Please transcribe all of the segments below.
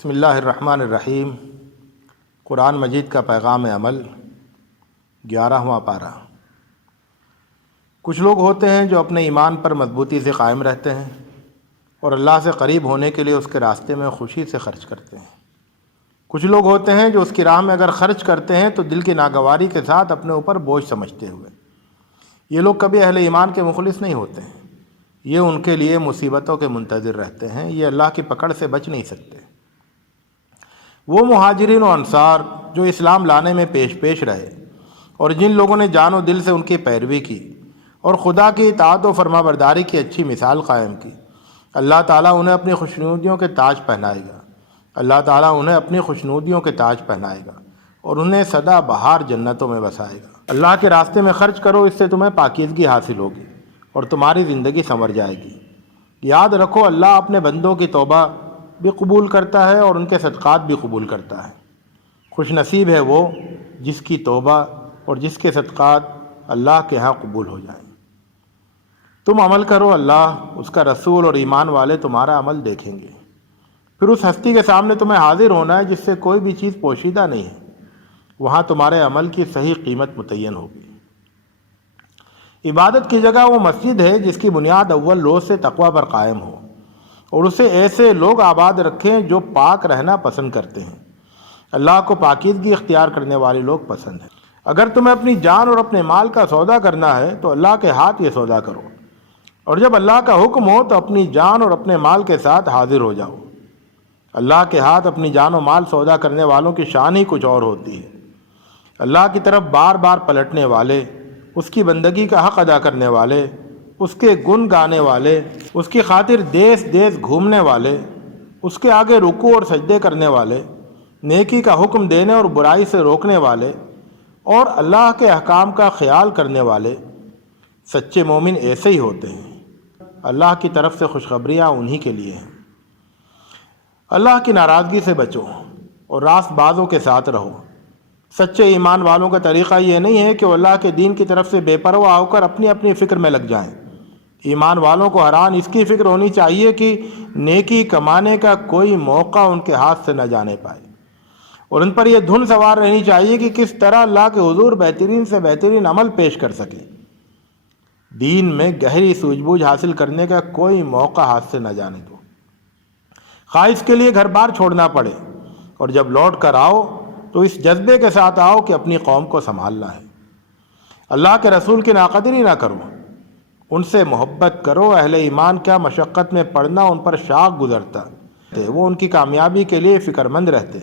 بسم اللہ الرحمن الرحیم۔ قرآن مجید کا پیغام عمل، 11واں پارہ۔ کچھ لوگ ہوتے ہیں جو اپنے ایمان پر مضبوطی سے قائم رہتے ہیں اور اللہ سے قریب ہونے کے لیے اس کے راستے میں خوشی سے خرچ کرتے ہیں۔ کچھ لوگ ہوتے ہیں جو اس کی راہ میں اگر خرچ کرتے ہیں تو دل کی ناگواری کے ساتھ اپنے اوپر بوجھ سمجھتے ہوئے۔ یہ لوگ کبھی اہل ایمان کے مخلص نہیں ہوتے ہیں، یہ ان کے لیے مصیبتوں کے منتظر رہتے ہیں، یہ اللہ کی پکڑ سے بچ نہیں سکتے۔ وہ مہاجرین و انصار جو اسلام لانے میں پیش رہے اور جن لوگوں نے جان و دل سے ان کی پیروی کی اور خدا کی اطاعت و فرما برداری کی اچھی مثال قائم کی، اللہ تعالیٰ انہیں اپنی خوشنودیوں کے تاج پہنائے گا۔ اللہ تعالیٰ انہیں اپنی خوشنودیوں کے تاج پہنائے گا اور انہیں سدا بہار جنتوں میں بسائے گا۔ اللہ کے راستے میں خرچ کرو، اس سے تمہیں پاکیزگی حاصل ہوگی اور تمہاری زندگی سنور جائے گی۔ یاد رکھو، اللہ اپنے بندوں کی توبہ بھی قبول کرتا ہے اور ان کے صدقات بھی قبول کرتا ہے۔ خوش نصیب ہے وہ جس کی توبہ اور جس کے صدقات اللہ کے ہاں قبول ہو جائیں۔ تم عمل کرو، اللہ، اس کا رسول اور ایمان والے تمہارا عمل دیکھیں گے۔ پھر اس ہستی کے سامنے تمہیں حاضر ہونا ہے جس سے کوئی بھی چیز پوشیدہ نہیں ہے، وہاں تمہارے عمل کی صحیح قیمت متعین ہوگی۔ عبادت کی جگہ وہ مسجد ہے جس کی بنیاد اول روز سے تقوی پر قائم ہو اور اسے ایسے لوگ آباد رکھیں جو پاک رہنا پسند کرتے ہیں۔ اللہ کو پاکیزگی اختیار کرنے والے لوگ پسند ہیں۔ اگر تمہیں اپنی جان اور اپنے مال کا سودا کرنا ہے تو اللہ کے ہاتھ یہ سودا کرو، اور جب اللہ کا حکم ہو تو اپنی جان اور اپنے مال کے ساتھ حاضر ہو جاؤ۔ اللہ کے ہاتھ اپنی جان و مال سودا کرنے والوں کی شان ہی کچھ اور ہوتی ہے۔ اللہ کی طرف بار بار پلٹنے والے، اس کی بندگی کا حق ادا کرنے والے، اس کے گن گانے والے، اس کی خاطر دیس دیس گھومنے والے، اس کے آگے رکوع اور سجدے کرنے والے، نیکی کا حکم دینے اور برائی سے روکنے والے اور اللہ کے احکام کا خیال کرنے والے، سچے مومن ایسے ہی ہوتے ہیں۔ اللہ کی طرف سے خوشخبریاں انہی کے لیے ہیں۔ اللہ کی ناراضگی سے بچو اور راست بازوں کے ساتھ رہو۔ سچے ایمان والوں کا طریقہ یہ نہیں ہے کہ وہ اللہ کے دین کی طرف سے بے پرواہ ہو کر اپنی اپنی فکر میں لگ جائیں۔ ایمان والوں کو حران اس کی فکر ہونی چاہیے کہ نیکی کمانے کا کوئی موقع ان کے ہاتھ سے نہ جانے پائے، اور ان پر یہ دھن سوار رہنی چاہیے کہ کس طرح اللہ کے حضور بہترین سے بہترین عمل پیش کر سکیں۔ دین میں گہری سوجھ بوجھ حاصل کرنے کا کوئی موقع ہاتھ سے نہ جانے دو، خواہ اس کے لیے گھر بار چھوڑنا پڑے، اور جب لوٹ کر آؤ تو اس جذبے کے ساتھ آؤ کہ اپنی قوم کو سنبھالنا ہے۔ اللہ کے رسول کی ناقدری نہ کرو، ان سے محبت کرو۔ اہل ایمان کیا مشقت میں پڑنا ان پر شاق گزرتا، وہ ان کی کامیابی کے لیے فکر مند رہتے۔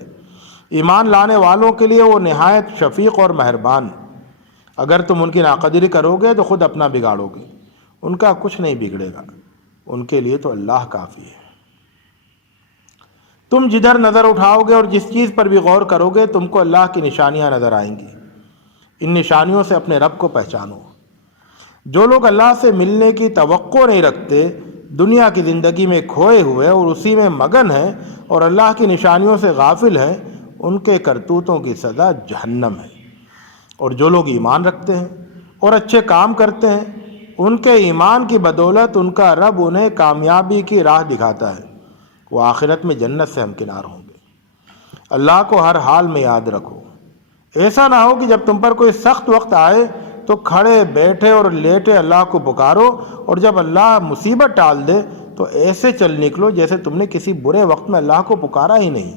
ایمان لانے والوں کے لیے وہ نہایت شفیق اور مہربان۔ اگر تم ان کی ناقدری کرو گے تو خود اپنا بگاڑو گے، ان کا کچھ نہیں بگڑے گا، ان کے لیے تو اللہ کافی ہے۔ تم جدھر نظر اٹھاؤ گے اور جس چیز پر بھی غور کرو گے تم کو اللہ کی نشانیاں نظر آئیں گی۔ ان نشانیوں سے اپنے رب کو پہچانو۔ جو لوگ اللہ سے ملنے کی توقع نہیں رکھتے، دنیا کی زندگی میں کھوئے ہوئے اور اسی میں مگن ہیں اور اللہ کی نشانیوں سے غافل ہیں، ان کے کرتوتوں کی سزا جہنم ہے۔ اور جو لوگ ایمان رکھتے ہیں اور اچھے کام کرتے ہیں، ان کے ایمان کی بدولت ان کا رب انہیں کامیابی کی راہ دکھاتا ہے، وہ آخرت میں جنت سے ہمکنار ہوں گے۔ اللہ کو ہر حال میں یاد رکھو۔ ایسا نہ ہو کہ جب تم پر کوئی سخت وقت آئے تو کھڑے بیٹھے اور لیٹے اللہ کو پکارو، اور جب اللہ مصیبت ٹال دے تو ایسے چل نکلو جیسے تم نے کسی برے وقت میں اللہ کو پکارا ہی نہیں۔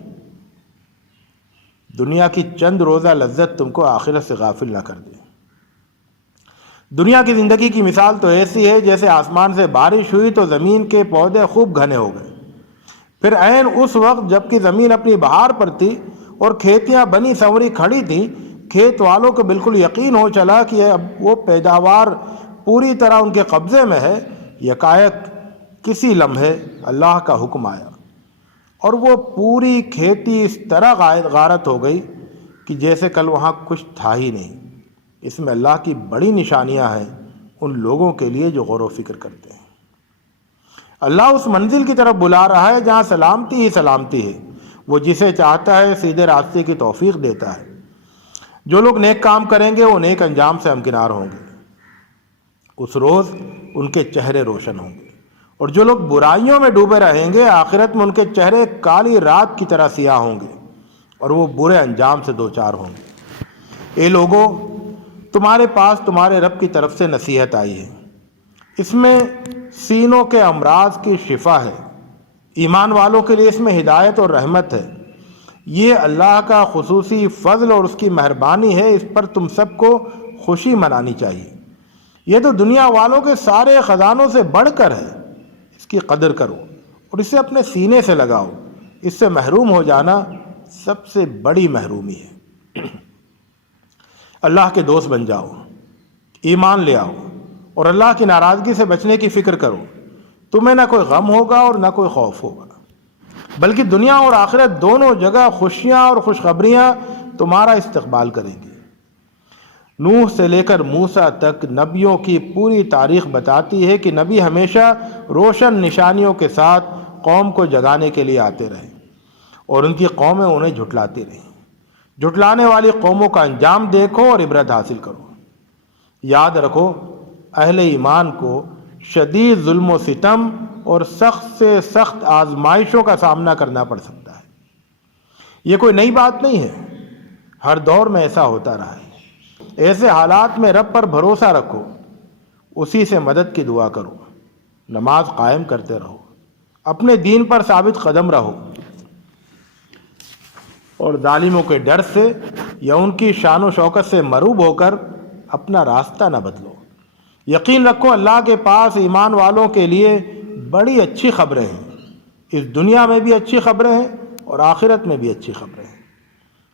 دنیا کی چند روزہ لذت تم کو آخرت سے غافل نہ کر دے۔ دنیا کی زندگی کی مثال تو ایسی ہے جیسے آسمان سے بارش ہوئی تو زمین کے پودے خوب گھنے ہو گئے، پھر عین اس وقت جب کہ زمین اپنی بہار پر تھی اور کھیتیاں بنی سنوری کھڑی تھیں، کھیت والوں کو بالکل یقین ہو چلا کہ اب وہ پیداوار پوری طرح ان کے قبضے میں ہے، یکایک کسی لمحے اللہ کا حکم آیا اور وہ پوری کھیتی اس طرح غارت ہو گئی کہ جیسے کل وہاں کچھ تھا ہی نہیں۔ اس میں اللہ کی بڑی نشانیاں ہیں ان لوگوں کے لیے جو غور و فکر کرتے ہیں۔ اللہ اس منزل کی طرف بلا رہا ہے جہاں سلامتی ہی سلامتی ہے۔ وہ جسے چاہتا ہے سیدھے راستے کی توفیق دیتا ہے۔ جو لوگ نیک کام کریں گے وہ نیک انجام سے ہمکنار ہوں گے۔ اس روز ان کے چہرے روشن ہوں گے اور جو لوگ برائیوں میں ڈوبے رہیں گے آخرت میں ان کے چہرے کالی رات کی طرح سیاہ ہوں گے اور وہ برے انجام سے دوچار ہوں گے۔ اے لوگو، تمہارے پاس تمہارے رب کی طرف سے نصیحت آئی ہے، اس میں سینوں کے امراض کی شفا ہے، ایمان والوں کے لیے اس میں ہدایت اور رحمت ہے۔ یہ اللہ کا خصوصی فضل اور اس کی مہربانی ہے، اس پر تم سب کو خوشی منانی چاہیے۔ یہ تو دنیا والوں کے سارے خزانوں سے بڑھ کر ہے، اس کی قدر کرو اور اسے اپنے سینے سے لگاؤ، اس سے محروم ہو جانا سب سے بڑی محرومی ہے۔ اللہ کے دوست بن جاؤ، ایمان لے آؤ اور اللہ کی ناراضگی سے بچنے کی فکر کرو۔ تمہیں نہ کوئی غم ہوگا اور نہ کوئی خوف ہوگا، بلکہ دنیا اور آخرت دونوں جگہ خوشیاں اور خوشخبریاں تمہارا استقبال کریں گی۔ نوح سے لے کر موسیٰ تک نبیوں کی پوری تاریخ بتاتی ہے کہ نبی ہمیشہ روشن نشانیوں کے ساتھ قوم کو جگانے کے لیے آتے رہے اور ان کی قومیں انہیں جھٹلاتی رہیں۔ جھٹلانے والی قوموں کا انجام دیکھو اور عبرت حاصل کرو۔ یاد رکھو، اہل ایمان کو شدید ظلم و ستم اور سخت سے سخت آزمائشوں کا سامنا کرنا پڑ سکتا ہے۔ یہ کوئی نئی بات نہیں ہے، ہر دور میں ایسا ہوتا رہا ہے۔ ایسے حالات میں رب پر بھروسہ رکھو، اسی سے مدد کی دعا کرو، نماز قائم کرتے رہو، اپنے دین پر ثابت قدم رہو اور ظالموں کے ڈر سے یا ان کی شان و شوکت سے مروب ہو کر اپنا راستہ نہ بدلو۔ یقین رکھو، اللہ کے پاس ایمان والوں کے لیے بڑی اچھی خبریں ہیں، اس دنیا میں بھی اچھی خبریں ہیں اور آخرت میں بھی اچھی خبریں ہیں۔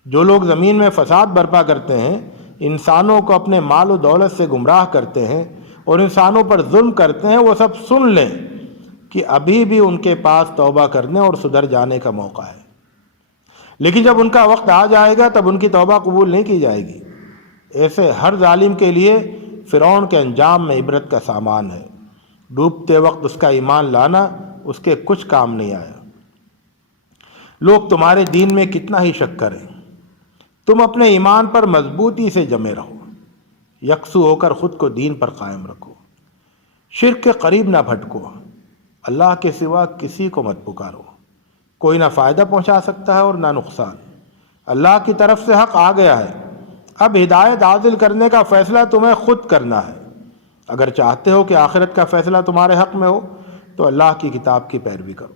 جو لوگ زمین میں فساد برپا کرتے ہیں، انسانوں کو اپنے مال و دولت سے گمراہ کرتے ہیں اور انسانوں پر ظلم کرتے ہیں، وہ سب سن لیں کہ ابھی بھی ان کے پاس توبہ کرنے اور سدھر جانے کا موقع ہے، لیکن جب ان کا وقت آ جائے گا تب ان کی توبہ قبول نہیں کی جائے گی۔ ایسے ہر ظالم کے لیے فرعون کے انجام میں عبرت کا سامان ہے۔ ڈوبتے وقت اس کا ایمان لانا اس کے کچھ کام نہیں آیا۔ لوگ تمہارے دین میں کتنا ہی شک کریں، تم اپنے ایمان پر مضبوطی سے جمے رہو، یکسو ہو کر خود کو دین پر قائم رکھو، شرک کے قریب نہ بھٹکو، اللہ کے سوا کسی کو مت پکارو، کوئی نہ فائدہ پہنچا سکتا ہے اور نہ نقصان۔ اللہ کی طرف سے حق آ گیا ہے، اب ہدایت حاصل کرنے کا فیصلہ تمہیں خود کرنا ہے۔ اگر چاہتے ہو کہ آخرت کا فیصلہ تمہارے حق میں ہو تو اللہ کی کتاب کی پیروی کرو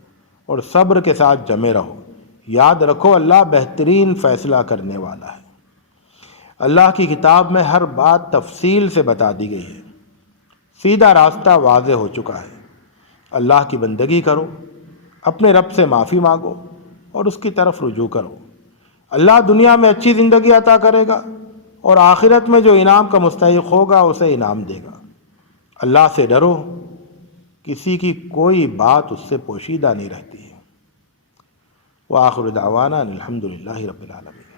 اور صبر کے ساتھ جمے رہو۔ یاد رکھو، اللہ بہترین فیصلہ کرنے والا ہے۔ اللہ کی کتاب میں ہر بات تفصیل سے بتا دی گئی ہے، سیدھا راستہ واضح ہو چکا ہے۔ اللہ کی بندگی کرو، اپنے رب سے معافی مانگو اور اس کی طرف رجوع کرو۔ اللہ دنیا میں اچھی زندگی عطا کرے گا اور آخرت میں جو انعام کا مستحق ہوگا اسے انعام دے گا۔ اللہ سے ڈرو، کسی کی کوئی بات اس سے پوشیدہ نہیں رہتی ہے۔ وآخر دعوانا الحمد للہ رب العالمین۔